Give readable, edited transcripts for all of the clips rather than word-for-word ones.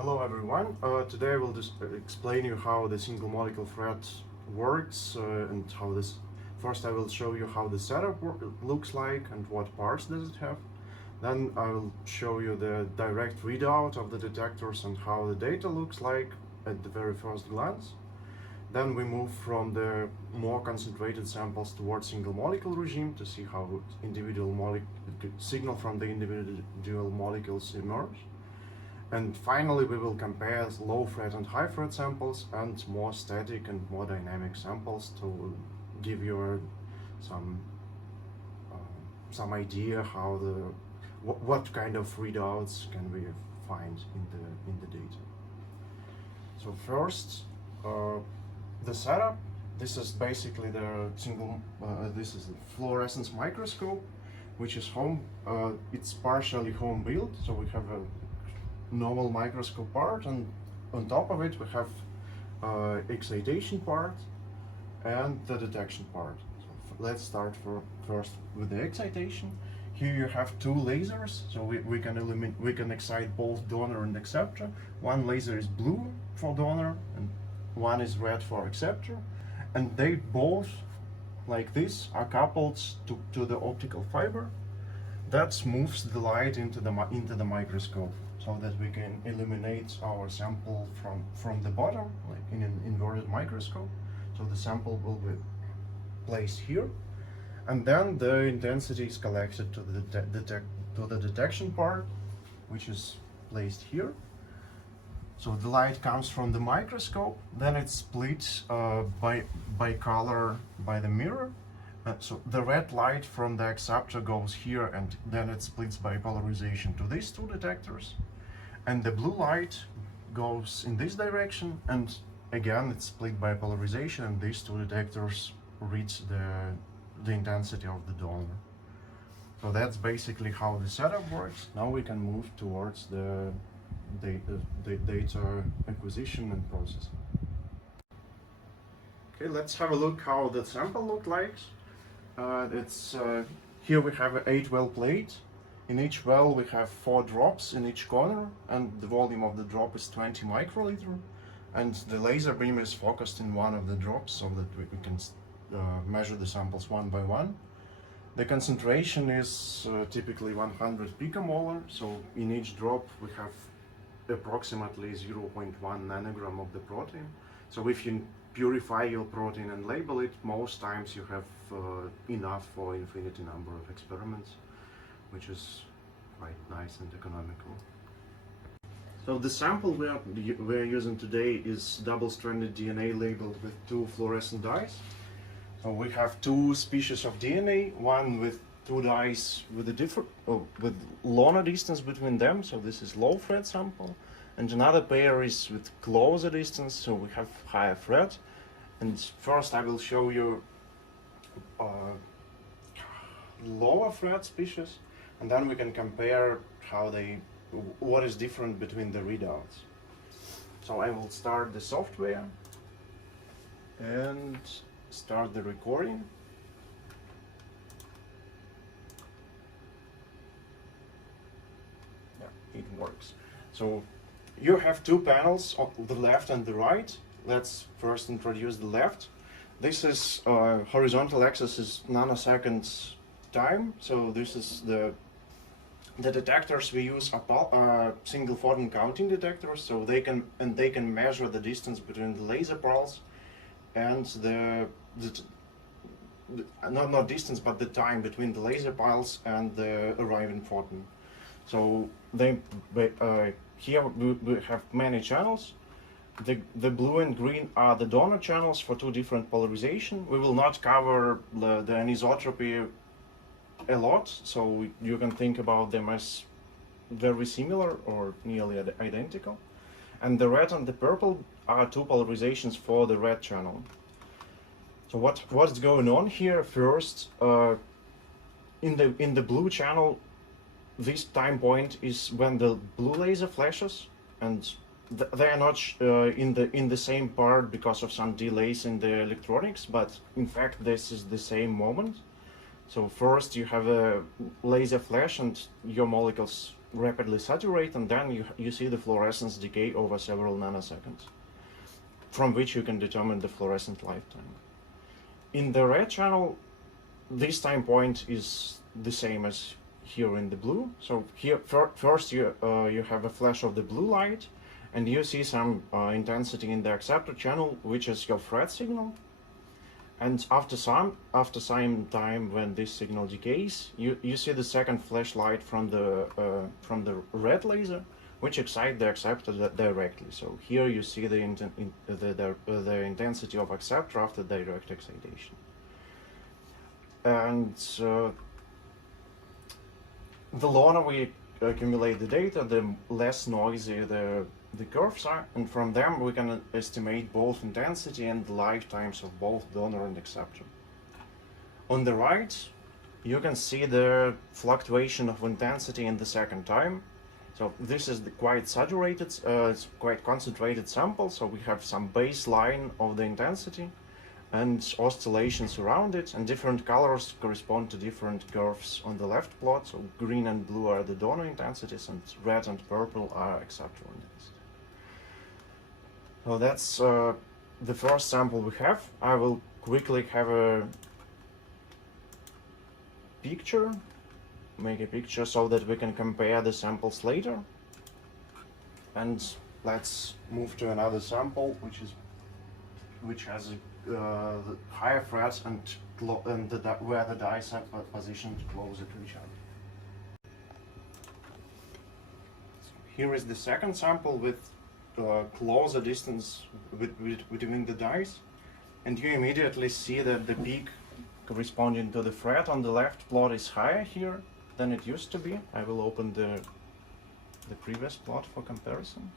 Hello everyone. Today I will just explain you how the single molecule thread works and how this. First I will show you how the setup looks like and what parts does it have. Then I will show you the direct readout of the detectors and how the data looks like at the very first glance. Then we move from the more concentrated samples towards single molecule regime to see how individual signal from the individual molecules emerge. And finally, we will compare low thread and high thread samples and more static and more dynamic samples to give you some idea how what kind of readouts can we find in the data. So first, the setup. This is basically the this is the fluorescence microscope, which is it's partially home built. So we have a normal microscope part, and on top of it we have excitation part and the detection part. So let's start first with the excitation. Here you have two lasers, so we can excite both donor and acceptor. One laser is blue for donor and one is red for acceptor, and they both, like this, are coupled to the optical fiber that moves the light into the microscope, so that we can eliminate our sample from the bottom, like in an inverted microscope. So the sample will be placed here, and then the intensity is collected to the detection part, which is placed here. So the light comes from the microscope, then it's split by color by the mirror. So the red light from the acceptor goes here, and then it splits by polarization to these two detectors. And the blue light goes in this direction, and again it's split by polarization, and these two detectors reach the intensity of the donor. So that's basically how the setup works. Now we can move towards the data acquisition and processing. Okay, let's have a look how the sample looked like. Here we have an 8-well plate. In each well we have 4 drops in each corner, and the volume of the drop is 20 microliter, and the laser beam is focused in one of the drops so that we can measure the samples one by one. The concentration is typically 100 picomolar, so in each drop we have approximately 0.1 nanogram of the protein. So if you purify your protein and label it, most times you have enough for infinity number of experiments, which is quite nice and economical. So the sample we are using today is double-stranded DNA labeled with 2 fluorescent dyes. So we have 2 species of DNA, one with 2 dyes with with longer distance between them, so this is low thread sample, and another pair is with closer distance, so we have higher thread. And first I will show you lower thread species, and then we can compare what is different between the readouts. So I will start the software and start the recording. Yeah, it works. So you have 2 panels, on the left and the right. Let's first introduce the left. This is horizontal axis is nanoseconds time. So this is the detectors we use are single photon counting detectors. So they can measure the distance between the laser pulse and not distance, but the time between the laser pulse and the arriving photon. So here we have many channels. The blue and green are the donor channels for 2 different polarization. We will not cover the anisotropy a lot, so you can think about them as very similar or nearly identical. And the red and the purple are 2 polarizations for the red channel. So what's going on here? First, in the blue channel, this time point is when the blue laser flashes, and they are not in the same part because of some delays in the electronics, but in fact this is the same moment. So first you have a laser flash and your molecules rapidly saturate, and then you see the fluorescence decay over several nanoseconds, from which you can determine the fluorescent lifetime. In the red channel, this time point is the same as here in the blue. So here first you have a flash of the blue light, and you see some intensity in the acceptor channel, which is your FRET signal. And after some time, when this signal decays, you see the second flashlight from the red laser, which excites the acceptor directly. So here you see the intensity of acceptor after direct excitation. And the longer we accumulate the data, the less noisy the curves are, and from them we can estimate both intensity and the lifetimes of both donor and acceptor. On the right, you can see the fluctuation of intensity in the second time. So this is the quite saturated, it's quite concentrated sample, so we have some baseline of the intensity and oscillations around it, and different colors correspond to different curves on the left plot. So green and blue are the donor intensities, and red and purple are acceptor intensity. So that's the first sample we have. I will quickly have a picture, make a picture so that we can compare the samples later. And let's move to another sample, which has the higher FRET and where the dyes are positioned closer to each other. Here is the second sample with closer distance between the dyes, and you immediately see that the peak corresponding to the FRET on the left plot is higher here than it used to be. I will open the previous plot for comparison.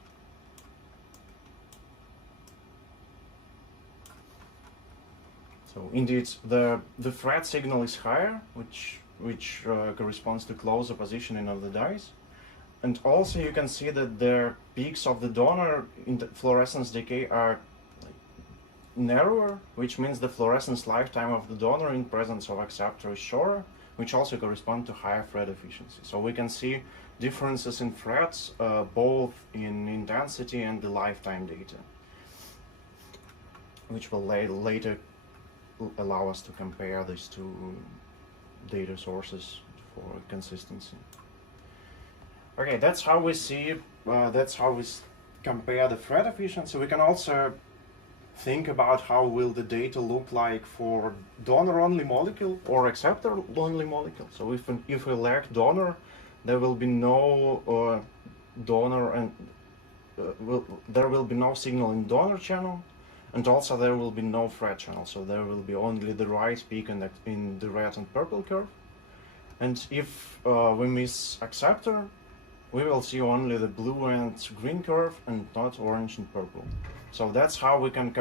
So indeed, the FRET signal is higher, which corresponds to closer positioning of the dyes. And also you can see that the peaks of the donor in the fluorescence decay are narrower, which means the fluorescence lifetime of the donor in presence of acceptor is shorter, which also correspond to higher FRET efficiency. So we can see differences in FRETs both in intensity and the lifetime data, which will later allow us to compare these two data sources for consistency. Okay, that's how we see, that's how we compare the FRET efficiency. We can also think about how will the data look like for donor-only molecule or acceptor-only molecule. So if we lack donor, there will be no donor, and there will be no signal in donor channel, and also there will be no FRET channel. So there will be only the right peak in the red and purple curve. And if we miss acceptor, we will see only the blue and green curve and not orange and purple. So that's how we can,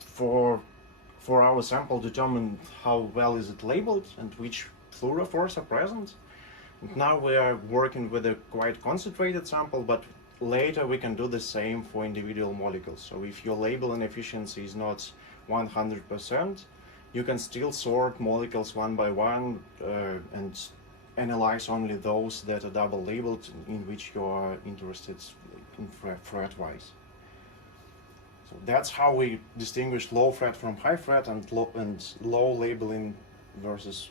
for our sample, determine how well is it labeled and which fluorophores are present. And now we are working with a quite concentrated sample, but later we can do the same for individual molecules. So if your labeling efficiency is not 100%, you can still sort molecules one by one and analyze only those that are double labeled, in which you are interested in FRET-wise. So that's how we distinguish low FRET from high FRET, and low labeling versus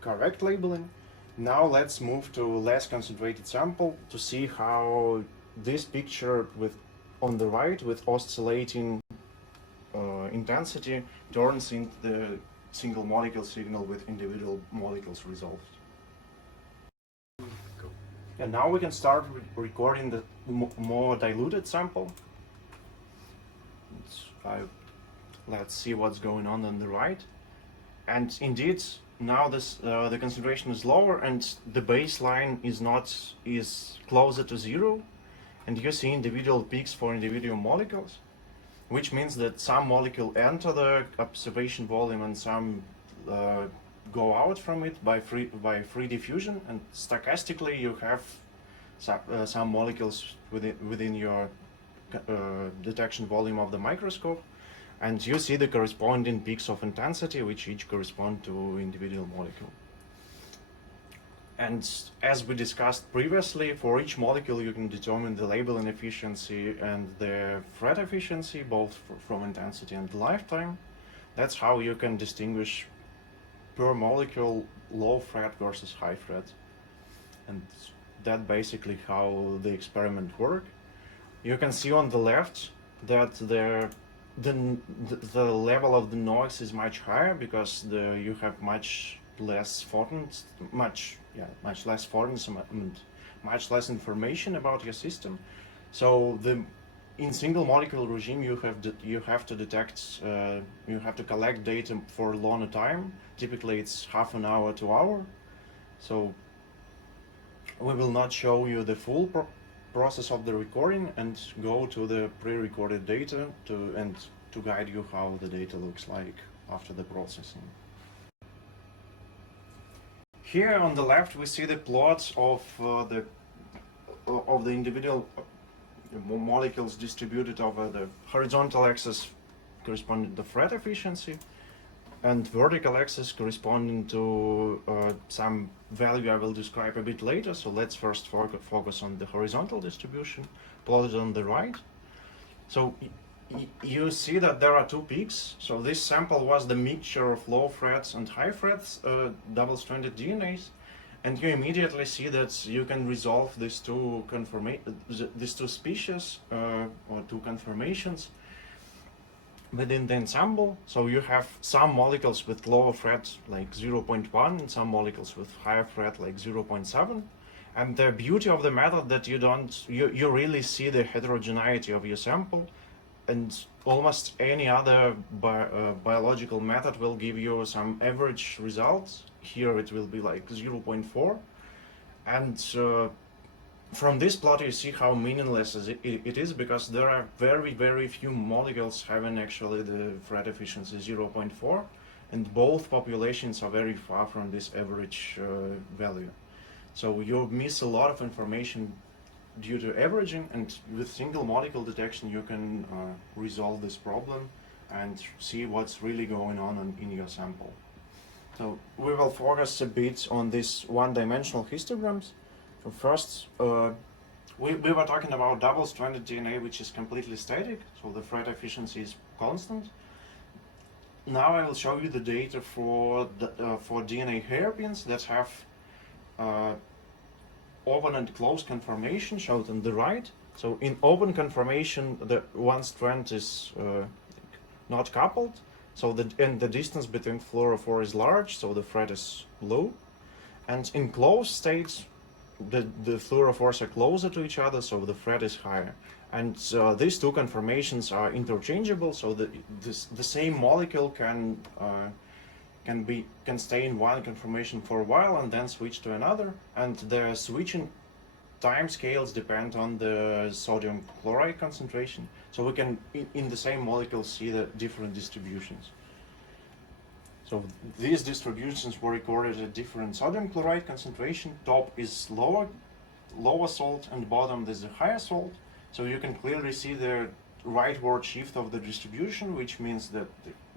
correct labeling. Now let's move to less concentrated sample to see how this picture on the right with oscillating intensity turns into the single molecule signal with individual molecules resolved. And now we can start recording the more diluted sample. Let's see what's going on the right. And indeed, now the concentration is lower, and the baseline is closer to zero, and you see individual peaks for individual molecules, which means that some molecule enter the observation volume and some go out from it by free diffusion, and stochastically you have some molecules within your detection volume of the microscope, And you see the corresponding peaks of intensity, which each correspond to individual molecule. And as we discussed previously, for each molecule you can determine the labeling efficiency and the Fred efficiency, both from intensity and lifetime. That's how you can distinguish per molecule low Fred versus high Fred. And that's basically how the experiment works. You can see on the left that the level of the noise is much higher because you have much less photons, much less photons and much less information about your system. So in single molecule regime you have to detect, you have to collect data for a longer time. Typically it's half an hour to hour. So we will not show you the full process of the recording and go to the pre-recorded data to guide you how the data looks like after the processing. Here on the left we see the plots of the individual molecules distributed over the horizontal axis corresponding to Fred efficiency and vertical axis corresponding to some value I will describe a bit later. So let's first focus on the horizontal distribution plotted on the right. So you see that there are two peaks. So this sample was the mixture of low Freds and high Freds double-stranded DNAs, and you immediately see that you can resolve these two species or two conformations within the ensemble. So you have some molecules with lower Fred like 0.1 and some molecules with higher Fred like 0.7. And the beauty of the method that you really see the heterogeneity of your sample, and almost any other biological method will give you some average results. Here it will be like 0.4. And from this plot you see how meaningless it is, because there are very, very few molecules having actually the Fred efficiency 0.4, and both populations are very far from this average value. So you miss a lot of information due to averaging, and with single molecule detection you can resolve this problem and see what's really going on in your sample. So we will focus a bit on these one-dimensional histograms. So first, we were talking about double-stranded DNA, which is completely static, so the Fred efficiency is constant. Now I will show you the data for DNA hairpins that have open and closed conformation, shown on the right. So in open conformation, the one strand is not coupled, so the distance between fluorophore is large, so the Fred is low. And in closed states, the fluorophores are closer to each other, so the Fred is higher. And these two conformations are interchangeable, so the same molecule can stay in one conformation for a while and then switch to another, and the switching time scales depend on the sodium chloride concentration, so we can in the same molecule see the different distributions. So these distributions were recorded at different sodium chloride concentration. Top is lower salt and bottom is the higher salt, so you can clearly see the rightward shift of the distribution, which means that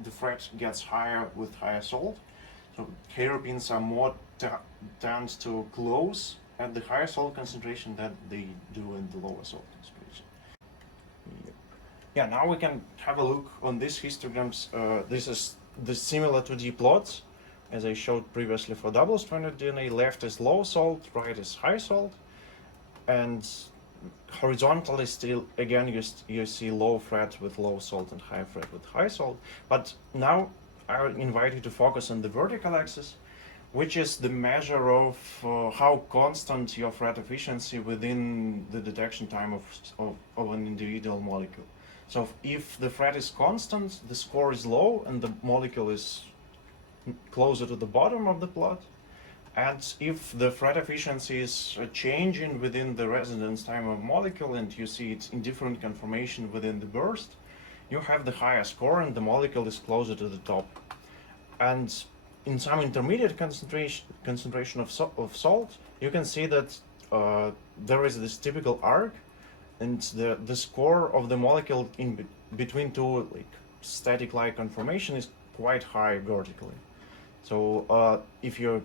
the Fred gets higher with higher salt. So hairpins are more tend to close at the higher salt concentration than they do in the lower salt concentration. Yeah, now we can have a look on these histograms. This is the similar 2D plots as I showed previously for double-stranded DNA. Left is low salt, right is high salt, and horizontally still again you see low Fred with low salt and high Fred with high salt. But now I invite you to focus on the vertical axis, which is the measure of how constant your Fred efficiency within the detection time of an individual molecule. So if the Fred is constant, the score is low and the molecule is closer to the bottom of the plot. And if the Fred efficiency is changing within the residence time of molecule and you see it in different conformation within the burst, you have the higher score and the molecule is closer to the top. And in some intermediate concentration of salt, you can see that there is this typical arc, and the score of the molecule in between two static-like conformation is quite high vertically. So if you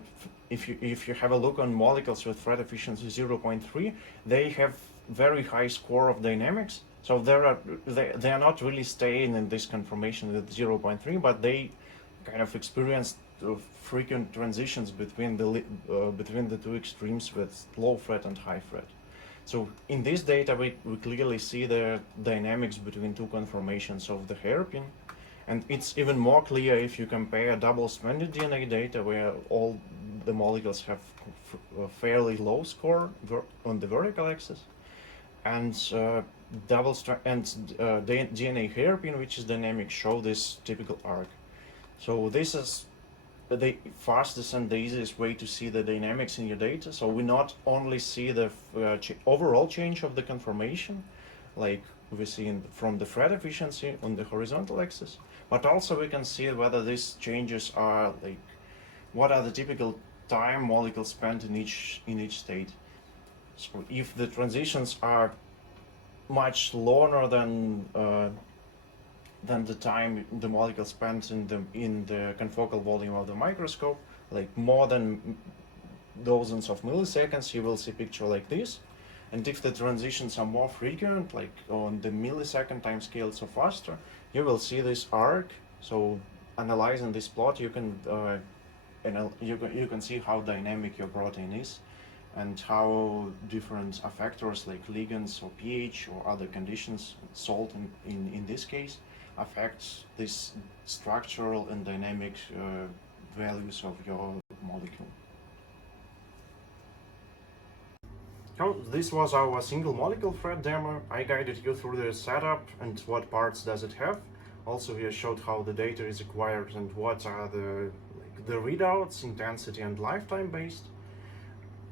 have a look on molecules with Fred efficiency 0.3, they have very high score of dynamics. So they are not really staying in this conformation with 0.3, but they kind of experience frequent transitions between the two extremes with low Fred and high Fred. So in this data, we clearly see the dynamics between two conformations of the hairpin. And it's even more clear if you compare double-stranded DNA data, where all the molecules have a fairly low score on the vertical axis, and DNA hairpin, which is dynamic, show this typical arc. So this is the fastest and the easiest way to see the dynamics in your data. So we not only see the overall change of the conformation, like we see from the Fred efficiency on the horizontal axis, but also we can see whether these changes are like, what are the typical time molecules spent in each state. So if the transitions are much longer than the time the molecule spends in the confocal volume of the microscope, like more than dozens of milliseconds, you will see a picture like this. And if the transitions are more frequent, like on the millisecond time scale, so faster, you will see this arc. So analyzing this plot, you can see how dynamic your protein is, and how different factors like ligands or pH or other conditions, salt in this case, affects this structural and dynamic values of your molecule. So this was our single molecule Fred demo. I guided you through the setup and what parts does it have. Also, we showed how the data is acquired and what are the readouts, intensity and lifetime based.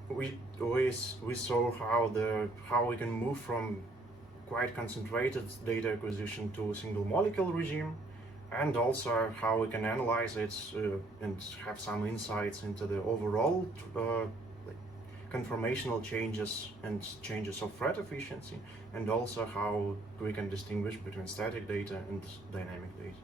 We saw how we can move from quite concentrated data acquisition to a single molecule regime, and also how we can analyze it and have some insights into the overall conformational changes and changes of Fred efficiency, and also how we can distinguish between static data and dynamic data.